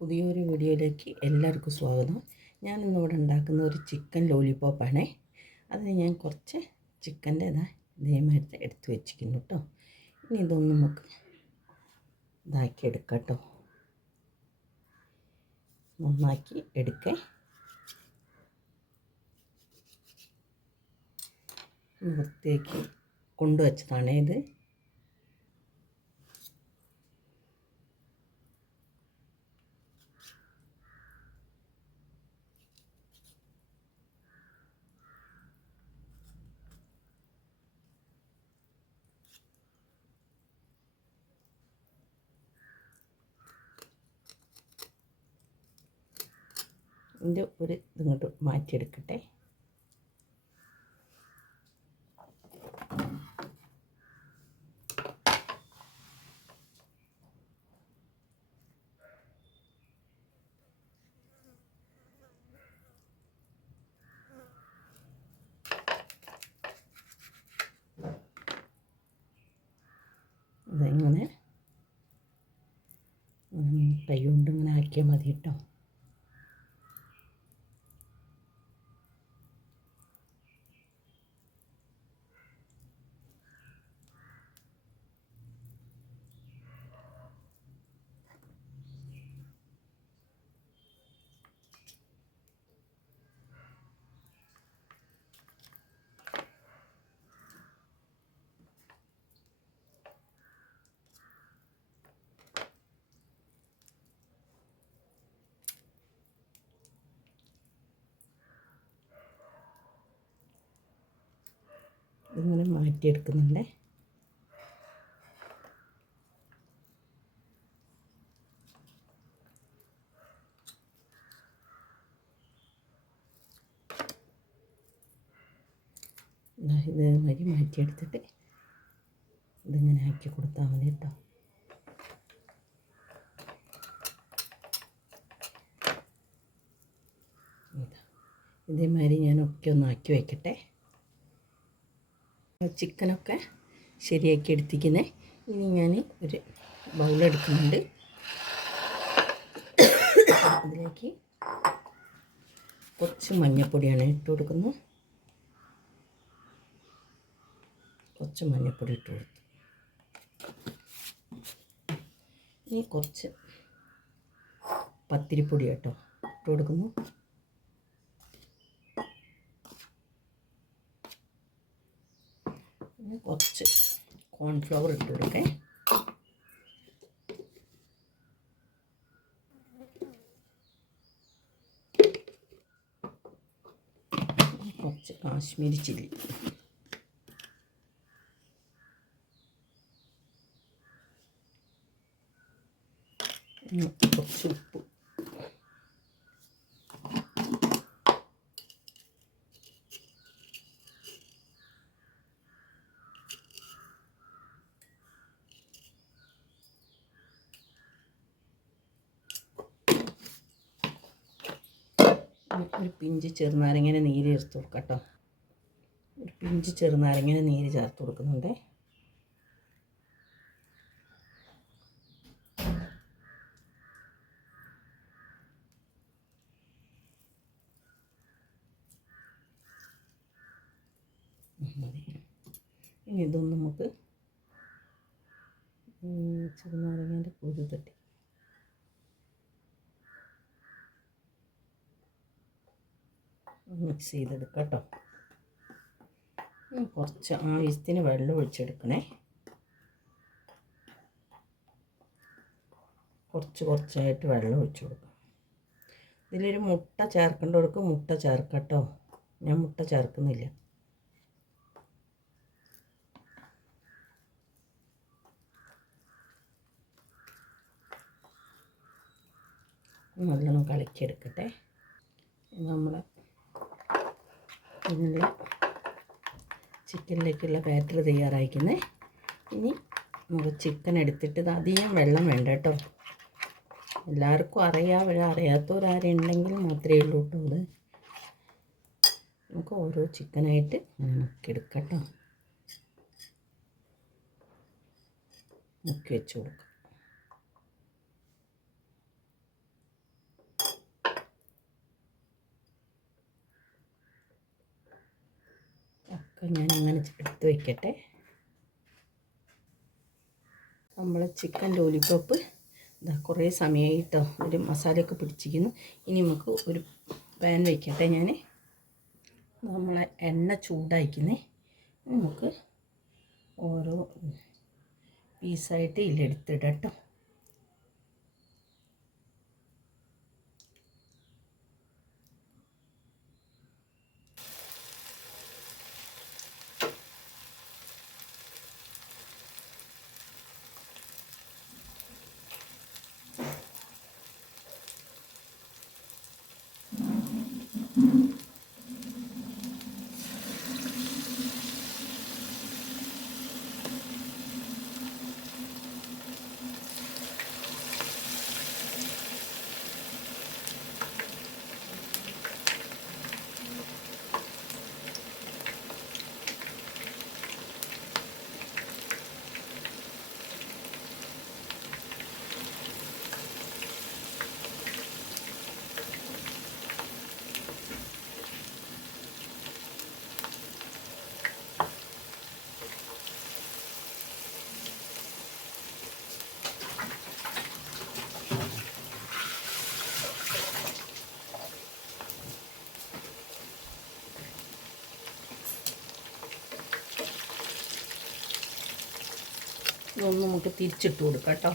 പുതിയൊരു വീഡിയോയിലേക്ക് എല്ലാവർക്കും സ്വാഗതം. ഞാൻ ഇന്നിവിടെ ഉണ്ടാക്കുന്ന ഒരു ചിക്കൻ ലോലിപ്പോപ്പാണ് അതിന് ഞാൻ കുറച്ച് ചിക്കന്റെ ഇതാ ഇതേമാരത്തെ എടുത്ത് വെച്ചിരിക്കുന്നു കേട്ടോ. ഇനി ഇതൊന്ന് നമുക്ക് ഇതാക്കി എടുക്കാം കേട്ടോ. നന്നാക്കി എടുക്കേ. വൃത്തിയാക്കി കൊണ്ടുവച്ചതാണേ ഇത്. ഇതിന്റെ ഒരു ഇതിങ്ങോട്ട് മാറ്റിയെടുക്കട്ടെ. ഇതിങ്ങനെ കൈ കൊണ്ട് ഇങ്ങനെ ആക്കിയാൽ മതി കേട്ടോ ഇങ്ങനെ മാറ്റിയെടുക്കുന്നുണ്ട്. ഇതേമാതിരി മാറ്റിയെടുത്തിട്ട് ഇതിങ്ങനെ ആക്കി കൊടുത്താൽ മതി കേട്ടോ. ഇതേമാതിരി ഞാനൊക്കെ ഒന്ന് ആക്കി വയ്ക്കട്ടെ ചിക്കനൊക്കെ ശരിയാക്കി എടുത്തിരിക്കുന്നത് ഇനി ഞാൻ ഒരു ബൗളെടുക്കുന്നുണ്ട് അതിലേക്ക് കുറച്ച് മഞ്ഞൾപ്പൊടിയാണ് ഇട്ട് കൊടുക്കുന്നത്. കുറച്ച് മഞ്ഞൾപ്പൊടി ഇട്ട് കൊടുത്തു. ഇനി കുറച്ച് പത്തിരിപ്പൊടി കേട്ടോ ഇട്ട് കൊടുക്കുന്നു പിന്നെ കുറച്ച് കോൺഫ്ലവർ ഇട്ട് കൊടുക്കേ. കുറച്ച് കാശ്മീരി ചില്ലി കുറച്ച് ഉപ്പ് ഒരു പിഞ്ച് ചെറുനാരങ്ങനെ നീര് ചേർത്ത് കൊടുക്കാം കേട്ടോ. ഒരു പിഞ്ച് ചെറുനാരങ്ങനെ നീര് ചേർത്ത് കൊടുക്കുന്നുണ്ട്. ഇനി ഇതൊന്നും നമുക്ക് ചെറുനാരങ്ങേന്റെ കുരു തട്ടി. മിക്സ് ചെയ്തെടുക്കാം കേട്ടോ. കുറച്ച് ആവശ്യത്തിന് വെള്ളം ഒഴിച്ചെടുക്കണേ. കുറച്ച് കുറച്ചായിട്ട് വെള്ളം ഒഴിച്ചു കൊടുക്കാം. ഇതിലൊരു മുട്ട ചേർക്കേണ്ടവർക്ക് മുട്ട ചേർക്കാം കേട്ടോ. ഞാൻ മുട്ട ചേർക്കുന്നില്ല. നല്ലോണം കളിക്കെടുക്കട്ടെ നമ്മൾ ഇതിനുള്ള ചിക്കനിലേക്കുള്ള ബാറ്റർ തയ്യാറായിക്കുന്നത് ഇനി നമുക്ക് ചിക്കൻ എടുത്തിട്ട് അധികം വെള്ളം വേണ്ട കേട്ടോ. എല്ലാവർക്കും അറിയാം അറിയാത്തവരാരുണ്ടെങ്കിൽ മാത്രമേ ഉള്ളൂ കേട്ടോ അത്. നമുക്ക് ഓരോ ചിക്കനായിട്ട് മുക്കി എടുക്കട്ടോ കേട്ടോ. മുക്കി വെച്ച് കൊടുക്കാം. അപ്പം ഞാൻ അങ്ങനെ എടുത്ത് വയ്ക്കട്ടെ. നമ്മൾ ചിക്കൻ ലോലിപ്പോപ്പ് ഇതാ കുറേ സമയമായിട്ടോ ഒരു മസാലയൊക്കെ പിടിച്ചിരിക്കുന്നു. ഇനി നമുക്ക് ഒരു പാൻ വയ്ക്കട്ടെ ഞാൻ നമ്മളെ എണ്ണ ചൂടായിക്കുന്നേ. നമുക്ക് ഓരോ പീസായിട്ട് ഇതിലെടുത്തിടാം കേട്ടോ ഇതൊന്ന് നമുക്ക് തിരിച്ചിട്ട് കൊടുക്കാം കേട്ടോ.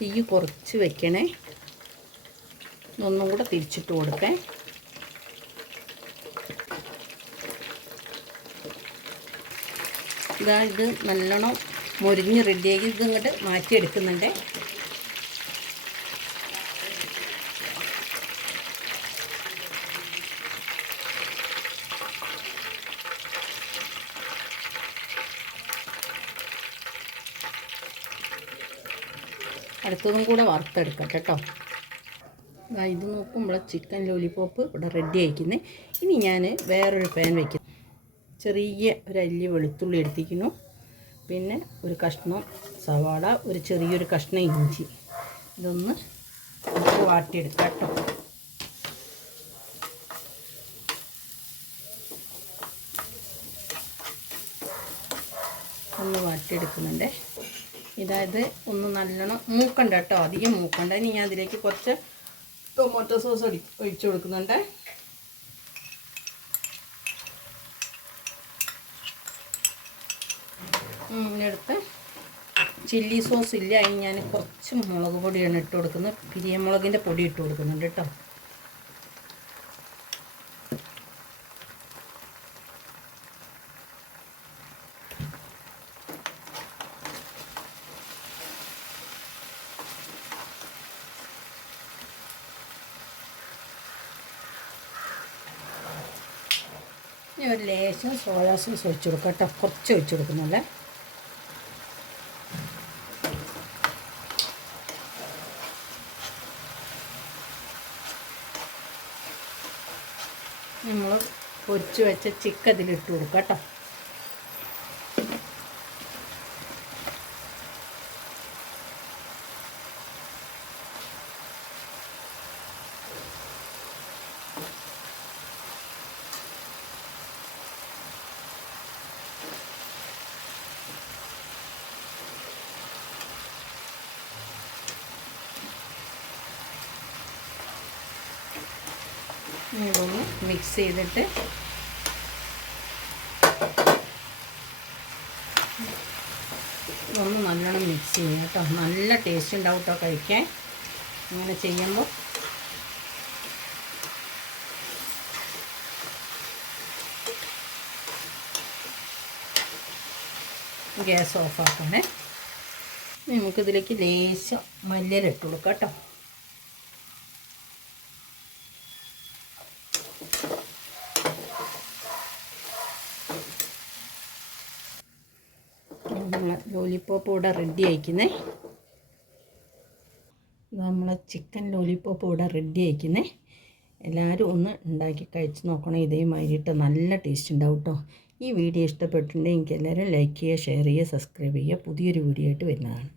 തീ കുറച്ച് വെക്കണേ. ഒന്നും കൂടെ തിരിച്ചിട്ട് കൊടുക്കേ. ഇതാ ഇത് നല്ലോണം മുരിഞ്ഞ് റെഡിയാക്കി ഇതിങ്ങോട്ട് മാറ്റിയെടുക്കുന്നുണ്ട്. അടുത്തതും കൂടെ വറുത്തെടുക്കാം കേട്ടോ. ഇത് നോക്കും നമ്മളെ ചിക്കൻ ലോലിപോപ്പ് ഇവിടെ റെഡി ആയിരിക്കുന്നത് ഇനി ഞാൻ വേറൊരു പാൻ വയ്ക്കുന്നു ചെറിയ ഒരു അല്ലി വെളുത്തുള്ളി എടുത്തിരിക്കുന്നു. പിന്നെ ഒരു കഷ്ണം സവാള ഒരു ചെറിയൊരു കഷ്ണം ഇഞ്ചി. ഇതൊന്ന് നമുക്ക് വാട്ടിയെടുക്കാം കേട്ടോ. ഒന്ന് വാട്ടിയെടുക്കുന്നുണ്ടേ. ഇതായത് ഒന്ന് നല്ലോണം മൂക്കണ്ട കേട്ടോ. അധികം മൂക്കണ്ട. ഇനി ഞാൻ അതിലേക്ക് കുറച്ച് ടൊമാറ്റോ സോസ് ഒടി ഒഴിച്ചു കൊടുക്കുന്നുണ്ട്. എടുത്ത് ചില്ലി സോസ് ഇല്ല. അതിന് ഞാൻ കുറച്ച് മുളക് പൊടിയാണ് ഇട്ട് കൊടുക്കുന്നത്. പിരിയമുളകിന്റെ പൊടി ഇട്ട് കൊടുക്കുന്നുണ്ട് കേട്ടോ. ഇനി ഒരു ലേശം സോയാ സോസ് ഒഴിച്ച് കൊടുക്കാം കേട്ടോ. കുറച്ച് ഒഴിച്ച് കൊടുക്കുന്നുള്ളേ നമ്മൾ പൊരിച്ച് വെച്ച ചിക്കൻ ഇതിലിട്ട് കൊടുക്കാം കേട്ടോ. ഇതൊന്ന് മിക്സ് ചെയ്തിട്ട് ഒന്ന് നല്ലോണം മിക്സ് ചെയ്യും കേട്ടോ. നല്ല ടേസ്റ്റ് ഉണ്ടാവും കേട്ടോ കഴിക്കാൻ. ഇങ്ങനെ ചെയ്യുമ്പോൾ ഗ്യാസ് ഓഫാക്കണേ നമുക്കിതിലേക്ക് ലേശം മല്ലിയിലിട്ട് കൊടുക്കാം കേട്ടോ നമ്മളെ ലോലിപ്പോപ്പ് ഇവിടെ റെഡി ആയിക്കുന്നേ. ഇത് നമ്മളെ ചിക്കൻ ലോലിപ്പോപ്പ് ഇവിടെ റെഡി ആയിക്കുന്നേ. എല്ലാവരും ഒന്ന് ഉണ്ടാക്കി കഴിച്ച് നോക്കണം. ഇതേമാതിരിട്ട് നല്ല ടേസ്റ്റ് ഉണ്ടാവും കേട്ടോ ഈ വീഡിയോ ഇഷ്ടപ്പെട്ടിട്ടുണ്ടെങ്കിൽ എനിക്ക് എല്ലാവരും ലൈക്ക് ചെയ്യുക ഷെയർ ചെയ്യുക സബ്സ്ക്രൈബ് ചെയ്യുക. പുതിയൊരു വീഡിയോ ആയിട്ട് വരുന്നതാണ്.